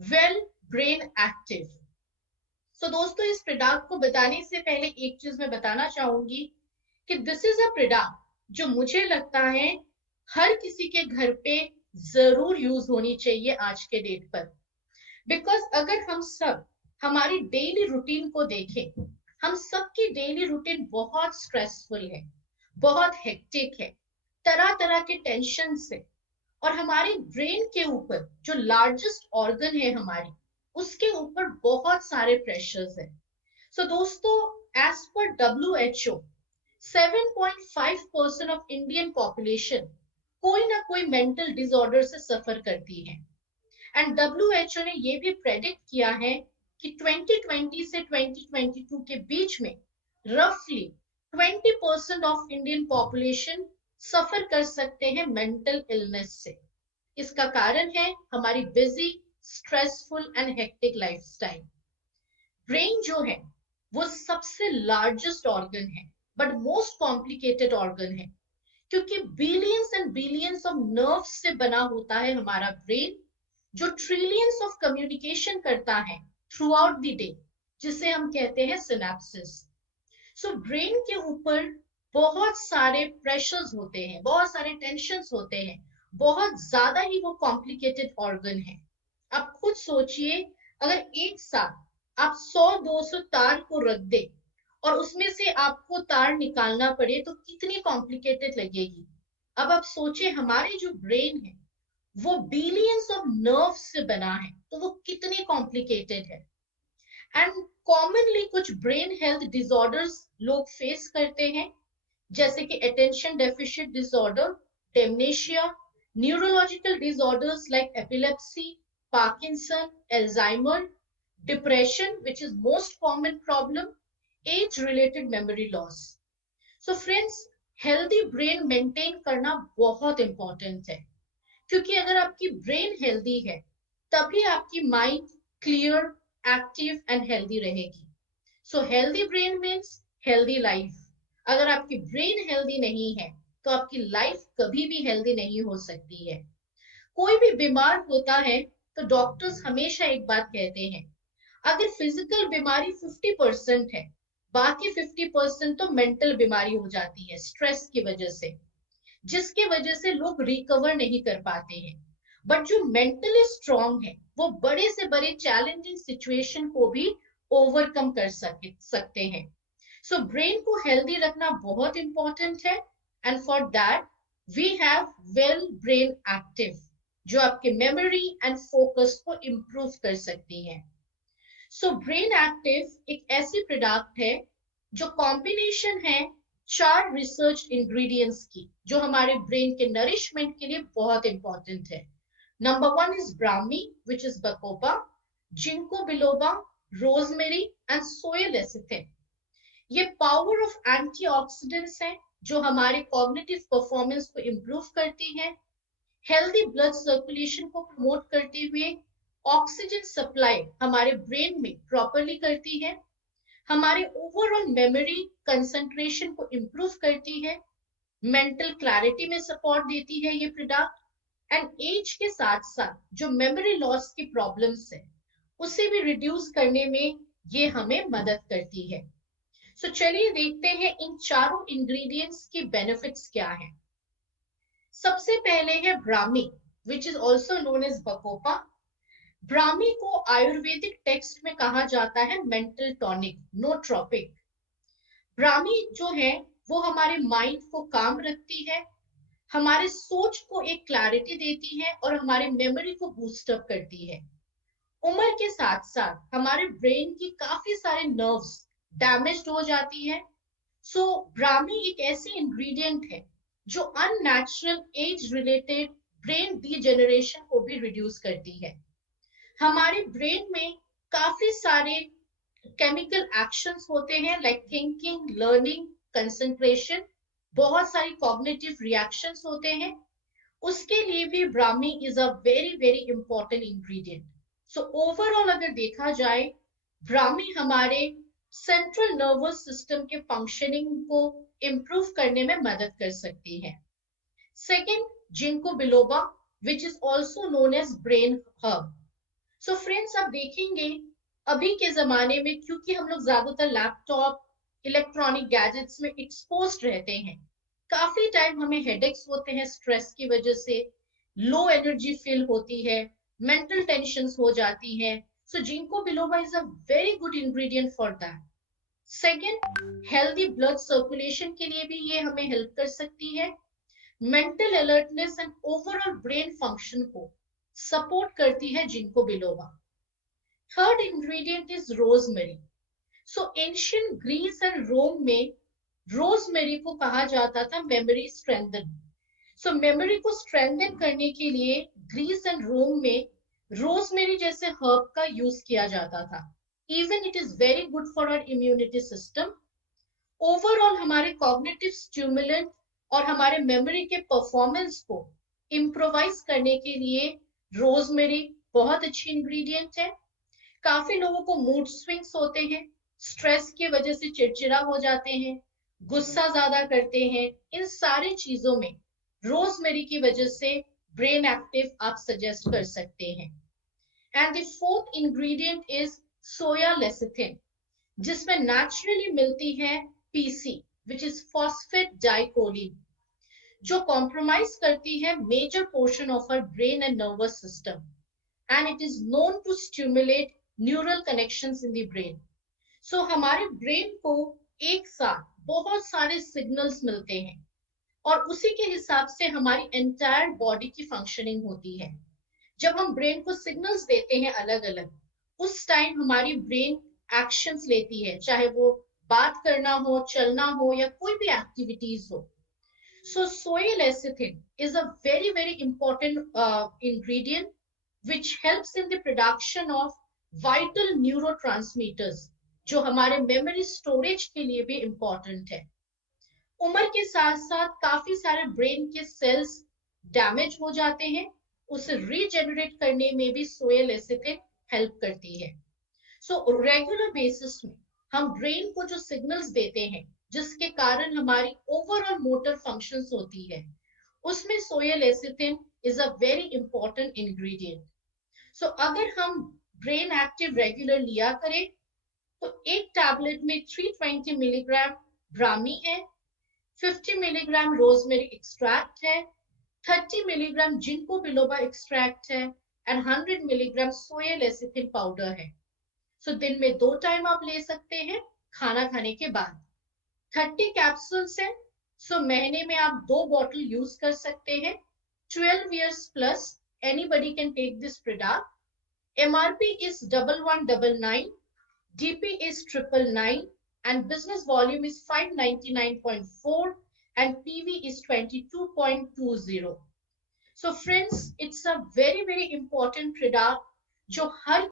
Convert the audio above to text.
Well Brain active. सो दोस्तों, इस product को बताने से पहले एक चीज मैं बताना चाहूंगी कि दिस इज अ प्रोडक्ट जो मुझे लगता है हर किसी के घर पे जरूर यूज होनी चाहिए आज के डेट पर। बिकॉज अगर हम सब हमारी डेली रूटीन को देखें, हम सबकी डेली रूटीन बहुत स्ट्रेसफुल है, बहुत हेक्टिक है, तरह तरह के टेंशन से। और हमारे ब्रेन के ऊपर जो लार्जेस्ट ऑर्गन है हमारी, उसके ऊपर बहुत सारे प्रेशर्स है। सो दोस्तों, as per WHO 7.5% of Indian population कोई ना कोई मेंटल डिसऑर्डर से सफर करती है। एंड WHO ने ये भी प्रेडिक्ट किया है कि 2020 से 2022 के बीच में रफली 20% ऑफ इंडियन पॉपुलेशन सफर कर सकते हैं मेंटल इलनेस से। इसका कारण है हमारी busy, stressful and hectic lifestyle. Brain जो है वो सबसे लार्जेस्ट ऑर्गन है, बट मोस्ट कॉम्प्लिकेटेड ऑर्गन है, क्योंकि billions and billions of nerves से बना होता है हमारा ब्रेन, जो ट्रिलियंस ऑफ कम्युनिकेशन करता है थ्रू आउट द डे, जिसे हम कहते हैं सिनेप्सिस। सो ब्रेन के ऊपर बहुत सारे प्रेशर्स होते हैं, बहुत सारे टेंशन्स होते हैं, बहुत ज्यादा ही वो कॉम्प्लिकेटेड ऑर्गन है। आप खुद सोचिए, अगर एक साथ आप 100-200 तार को रख दे और उसमें से आपको तार निकालना पड़े तो कितनी कॉम्प्लिकेटेड लगेगी। अब आप सोचिए, हमारे जो ब्रेन है वो बिलियंस ऑफ नर्व से बना है, तो वो कितनी कॉम्प्लिकेटेड है। एंड कॉमनली कुछ ब्रेन हेल्थ डिसऑर्डर्स लोग फेस करते हैं, जैसे कि attention deficient disorder, dementia, neurological disorders like epilepsy, Parkinson, Alzheimer, depression which is most common problem, age related memory loss. So friends, healthy brain maintain करना बहुत important है, क्योंकि अगर आपकी ब्रेन हेल्दी है तभी आपकी mind clear, active and healthy रहेगी। So healthy brain means healthy life. अगर आपकी ब्रेन हेल्दी नहीं है तो आपकी लाइफ कभी भी हेल्दी नहीं हो सकती है। कोई भी बीमार होता है तो डॉक्टर्स हमेशा एक बात कहते हैं, अगर फिजिकल बीमारी 50% है, बाकी 50% तो मेंटल बीमारी हो जाती है स्ट्रेस की वजह से, जिसके वजह से लोग रिकवर नहीं कर पाते हैं। बट जो मेंटली स्ट्रांग है वो बड़े से बड़े चैलेंजिंग सिचुएशन को भी ओवरकम कर सकते हैं। सो ब्रेन को हेल्दी रखना बहुत इंपॉर्टेंट है। And for that we have Well Brain Active, जो आपके मेमोरी एंड फोकस को इम्प्रूव कर सकती है। सो ब्रेन एक्टिव एक ऐसी प्रोडक्ट है जो कॉम्बिनेशन है 4 रिसर्च इंग्रेडिएंट्स की, जो हमारे ब्रेन के नरिशमेंट के लिए बहुत इंपॉर्टेंट है। Number 1 is Brahmi which is bacopa, ginkgo biloba, rosemary and soya lecithin. ये पावर ऑफ एंटीऑक्सीडेंट्स हैं जो हमारे कॉग्निटिव परफॉर्मेंस को इम्प्रूव करती है, हेल्दी ब्लड सर्कुलेशन को प्रमोट करते हुए ऑक्सीजन सप्लाई हमारे ब्रेन में प्रॉपरली करती है, हमारे ओवरऑल मेमोरी कंसंट्रेशन को इम्प्रूव करती है, मेंटल क्लैरिटी में सपोर्ट देती है ये प्रोडक्ट। एंड एज के साथ साथ जो मेमोरी लॉस की प्रॉब्लम्स है उसे भी रिड्यूस करने में ये हमें मदद करती है। सो चलिए देखते हैं इन चारों इंग्रेडिएंट्स की बेनिफिट्स क्या है। सबसे पहले है Brahmi which is also known as bacopa. Brahmi को आयुर्वेदिक टेक्स्ट में कहा जाता है मेंटल टॉनिक, नोट्रोपिक। ब्राह्मी जो है वो हमारे माइंड को काम रखती है, हमारे सोच को एक क्लैरिटी देती है और हमारे मेमोरी को बूस्ट अप करती है। उम्र के साथ साथ हमारे ब्रेन की काफी सारे नर्व्स डैमेज्ड हो जाती है। सो ब्राह्मी एक ऐसी इंग्रेडिएंट है जो unnatural age related brain degeneration को भी रिड्यूस करती है। हमारे ब्रेन में काफी सारे केमिकल एक्शंस होते हैं लाइक थिंकिंग, लर्निंग, कंसंट्रेशन, बहुत सारी कॉग्निटिव रिएक्शंस होते हैं। उसके लिए भी Brahmi is a very very important ingredient. So overall अगर देखा जाए, ब्राह्मी हमारे सेंट्रल नर्वस सिस्टम के फंक्शनिंग को इम्प्रूव करने में मदद कर सकती है। Second, ginkgo biloba which is also known as brain herb. So friends, आप देखेंगे अभी के जमाने में, क्योंकि हम लोग ज्यादातर लैपटॉप, इलेक्ट्रॉनिक गैजेट्स में एक्सपोज्ड रहते हैं, काफी टाइम हमें हेडेक्स होते हैं स्ट्रेस की वजह से, लो एनर्जी फील होती है, मेंटल टेंशन्स हो जाती हैं। So ginkgo biloba is a very good ingredient for that. Second, healthy blood circulation के लिए भी ये हमें हेल्प कर सकती है। Mental alertness and overall brain function को सपोर्ट करती है ginkgo biloba. Third ingredient is rosemary. So ancient Greece and Rome में रोजमेरी को कहा जाता था मेमोरी स्ट्रेंथन। सो मेमोरी को स्ट्रेंथन करने के लिए ग्रीस एंड रोम में रोजमेरी जैसे हर्ब का यूज किया जाता था। Even it is very good for our immunity system. Overall हमारे कॉग्निटिव स्टिमुलेंट और हमारे मेमोरी के परफॉर्मेंस को इम्प्रोवाइज करने के लिए रोजमेरी बहुत अच्छी इंग्रेडिएंट है। काफी लोगों को मूड स्विंग्स होते हैं, स्ट्रेस की वजह से चिड़चिड़ा हो जाते हैं, गुस्सा ज्यादा करते हैं, इन सारी चीजों में रोजमेरी की वजह से ब्रेन एक्टिव आप सजेस्ट कर सकते हैं। And the fourth ingredient is soya lecithin, जिसमें नेचुरली मिलती है PC, which is phosphatidylcholine, जो कॉम्प्रोमाइज करती है major portion of our brain and nervous system, and it is known to stimulate neural connections in the brain. So हमारे brain को एक साथ बहुत सारे सिग्नल्स मिलते हैं और उसी के हिसाब से हमारी एंटायर बॉडी की फंक्शनिंग होती है। जब हम ब्रेन को सिग्नल्स देते हैं अलग अलग, उस टाइम हमारी ब्रेन एक्शंस लेती है, चाहे वो बात करना हो, चलना हो, या कोई भी एक्टिविटीज हो। So soya lecithin is a very very important ingredient which helps in the production of vital neurotransmitters, जो हमारे मेमोरी स्टोरेज के लिए भी इंपॉर्टेंट है। उम्र के साथ साथ काफी सारे ब्रेन के सेल्स डैमेज हो जाते हैं, उसे रीजेनरेट करने में भी सोया लेसिथिन हेल्प करती है। सो रेगुलर बेसिस में हम ब्रेन को जो सिग्नल्स देते हैं, जिसके कारण हमारी ओवरऑल मोटर फंक्शंस होती है, उसमें soya lecithin is a very important ingredient. So अगर हम ब्रेन एक्टिव रेगुलर लिया करें तो एक टैबलेट में 320 मिलीग्राम ब्रामी है, 50 मिलीग्राम रोजमेरी एक्सट्रैक्ट है, 30 मिलीग्राम जिंको बिलोबा एक्सट्रैक्ट है, and 100 milligram soya lecithin powder है। सो दिन में 2 टाइम आप ले सकते हैं खाना खाने के बाद। 30 कैप्सूल्स हैं, सो महीने में आप 2 बॉटल यूज कर सकते हैं। 12 years plus anybody can take this product. MRP is 1199, DP is 999, and business volume is 599.4, and PV is 22.20. So friends, it's a very very important product जो हर